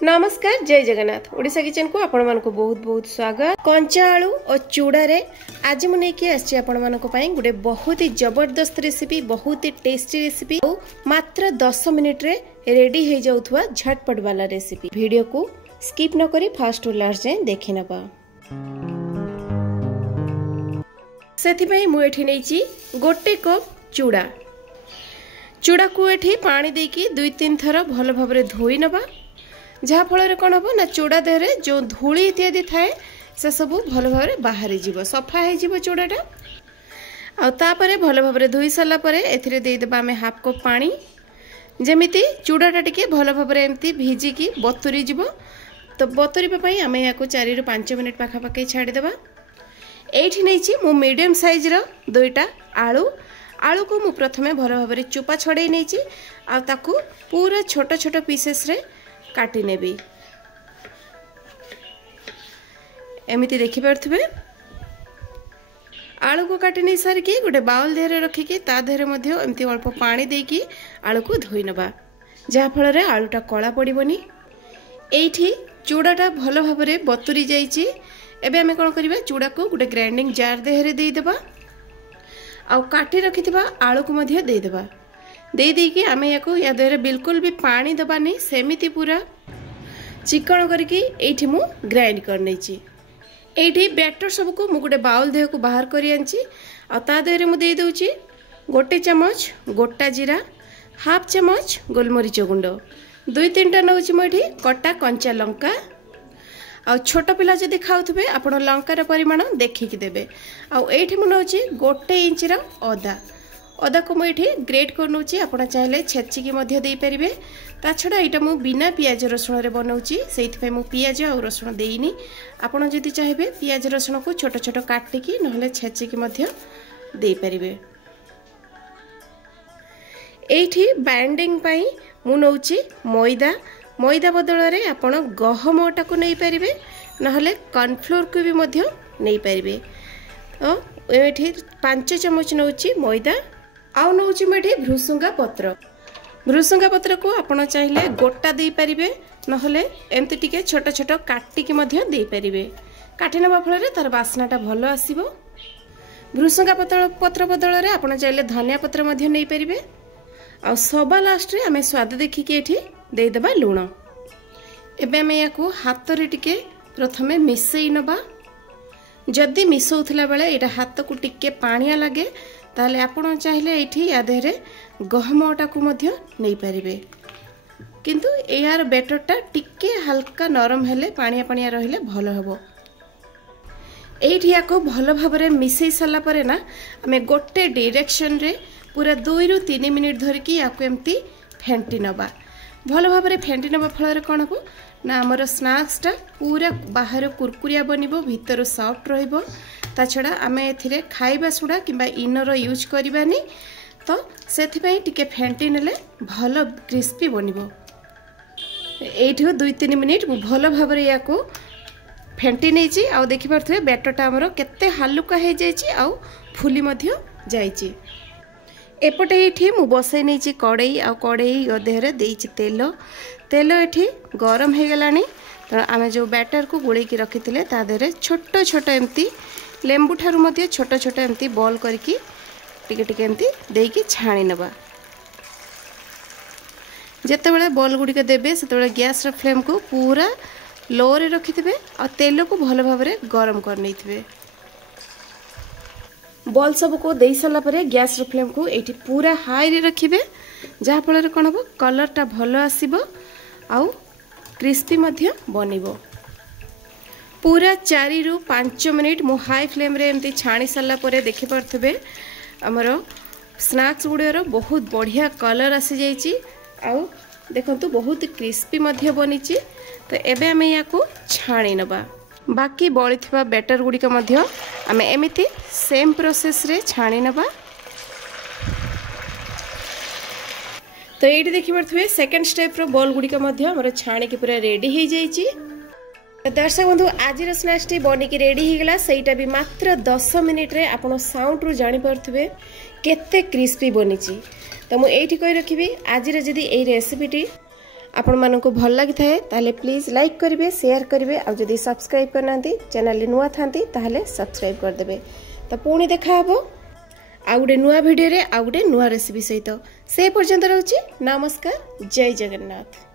नमस्कार जय जगन्नाथ ओडिशा किचन को आपण मानको बहुत बहुत स्वागत। कंचा आलू और चूड़ा रे आज मु नेकी आछि आपण मानको पई गुडे बहुत ही जबरदस्त रेसिपी, बहुत ही टेस्टी रेसिपी मात्र 10 मिनिट रे रेडी हे जाउथवा झटपट वाला रेसिपी। वीडियो को स्किप न करी फर्स्ट टू लास्ट जाय देखि नबा। सेथि पई मु एठी नैची गोटे कप चूड़ा। चूड़ा को एठी पानी देकी 2-3 थर भलो भाबरे धोई नबा, जहा फल कौन हम ना चूड़ा देहरे जो धूली इत्यादि थाए से सब भल भाव बाहरी जीव, सफा हो चूड़ाटा। आउे भल भाव धोई सारापर एदेबा आम हाफ कप पानी, जमीती चूड़ाटा टिके भल भाव एमती भिजिकी बतुरी जीव। तो बतुरीपाई आम या 4 ରୁ 5 मिनिट पाखापाखि छाड़ीदेवा। ये नहीं मु मीडियम साइज रो 2टा आलू। आलू को मु प्रथमे भल भाव चोपा छड़े नहीं आकु पूरा छोट छोट पीसेस रे काटी नेबी। एमिति देखि पारथुबे आलू को काटी नहीं सारिकी गोटे बाउल देहरे रखिकी ता देहरे मध्ये एमती अल्प पानी देकी आलू को धोई नबा, जहा फल रे आलूटा कला पड़िबनी। एठी चूड़ाटा भल भाबरे बतुरी जाइछि। एबे आमे कोन करिबा, चूड़ा को गोटे ग्राइंडिंग जार देहरे देई देबा आ काटी रखिथिबा आलू को मध्ये देई देबा। दे देकी आम या देहरे बिल्कुल भी पानी दबानी, सेमिति पूरा चिकन करके एठी मु ग्राइंड कर नेछि। एठी बैटर सब को मु गोटे बाउल देह को बाहर करी आंची आ ता देहरे मु दे दउची 1 चम्मच गोटा जीरा, हाफ चम्मच गोलमरीच गुंड, 2-3टा नउची मु एठी कटा कंचा लंका। आ छोट पिला जदि खाउथबे आपण लंकार परिमाण देखिकी देबे। आ एठी मु नउची 1 इंच रा अदा। अदा को मुझे ग्रेट कर नौची, आपड़ चाहिए छेचिकी दे पारे। ता छड़ा यहाँ मु बिना पियाज रसुण रे बनाऊँगी, से मु पियाज आ रसुण देनी। आपड़ जदि चाहिए पियाज रसुण को छोट छोट काटिकी ना छेचिकी दे पारे। एठी बाइंडिंग पाई मु नौची मैदा। मैदा बदल रे आपण गहम अटा को नहीं पारे, ना कॉर्नफ्लोर को भी नहीं पारे। तो ये 5 चम्मच नौची मैदा। आउ नौची मुझे भृसुंगा पत्र। भृसुंगा पत्र को आपड़ चाहिए गोटा दे पारे, नहले एमती टिके छोट छोट काटिकी दे पारे। काटी नवा फल तार बास्नाटा भल आसीबो। भृसुंगा पत्र बदल रे आपड़ चाहिए धनिया पत्र नहीं पारे। आ सबा लास्ट रे आमे स्वाद देखिकी एठी दे देबा लूण। एबे आमे याकू हाथ रे टिके प्रथमे मिसई नबा। जदि मिसौथला बेले एटा हाथ को टिके पानिया लागे ताले आपण चाहिए ये या देहरे गहम अटा को नहीं पारे, किंतु यार बैटरटा टिके हल्का नरम हेले पानिया पानिया रहिले भल हबो। एठी याको भल भाबरे मिसई साला परे ना आमे गोटे डायरेक्शन रे पूरा 2 ରୁ 3 मिनिट धरिकी याको एमती फेंटी नबा। भल भाबरे फेंटी नबा फल रे कोन हबो ना हमर स्नैक्सटा पूरा बाहर कुरकुरिया बनिबो, भीतर सॉफ्ट रहिबो। ता छड़ा आमे एथिरे खाइबा सुडा किंबा इनर यूज करबानी, तो सेथिपई टिके फेंटी नेले भल क्रिस्पी बनिबो। एठो 2-3 मिनिट मु भल भाबरे याको फेंटी नेची। आ देखि परथवे बैटरटा हमर केते हालुका हे जायची आ फुली मध्य जायची। एपटे एठी मु बसै नेची कड़ई। आ कड़ई देहरे देइची तेल। तेल एठी गरम हे गलानी। तो आमे जो बैटर को गुळे की रखिथिले ता देहरे छोट छोट एमती लेंबू ठारू मध्य छोट छोट एमती बॉल करके टिके टिके एमती देकी छाणी नबा। जेते बेले बॉल गुडी के देबे सेते गैस रे फ्लेम को पूरा लो रे रखिथिबे आ तेल को भल भाबरे गरम कर नैथिबे। बॉल सब को देई साला परे गैस रे फ्लेम को एठी पूरा हाई रे रखिबे, जहा फल रे कोन हबो कलरटा भल आसीबो आ क्रिस्पी मध्य बनिबो। पूरा 4 ରୁ 5 मिनिट मु हाई फ्लेम रे एमती छाणी साला परे देखि परथबे हमर स्नैक्स गुडर बहुत बढ़िया कलर आसी जाइची। आ देखंतु बहुत क्रिस्पी मध्य बनिची। तो एबे आमे याको छाणी नबा। बाकी बळिथिबा बैटर गुडी का मध्य आमे एमिति सेम प्रोसेस रे छाणी नबा। तो एठी देखि परथबे सेकंड स्टेप रो बॉल गुडी का मध्य हमर छाणी के पूरा रेडी हे जाइची। दर्शक बंधु आज स्नैक्स टी बनिकी रेडी हो गला, सेटा भी मात्र 10 मिनिट रे आपण साउंड रु जानि परथबे केते क्रिस्पी बनिची। तो मु एठी कहि रखिबी आज रे जदी ए रेसिपी टी आपण मानक भल लगी थाए ताले प्लीज लाइक करेंगे शेयर करेंगे और जदि सब्सक्राइब करना चैनल नुआ था ताले सब्सक्राइब करदे। तो पुणी देखा हे आ गोटे नुआ भिडियो रे आ गोटे नुआ रेसिपी सहित से पर्यंत रोची नमस्कार जय जगन्नाथ।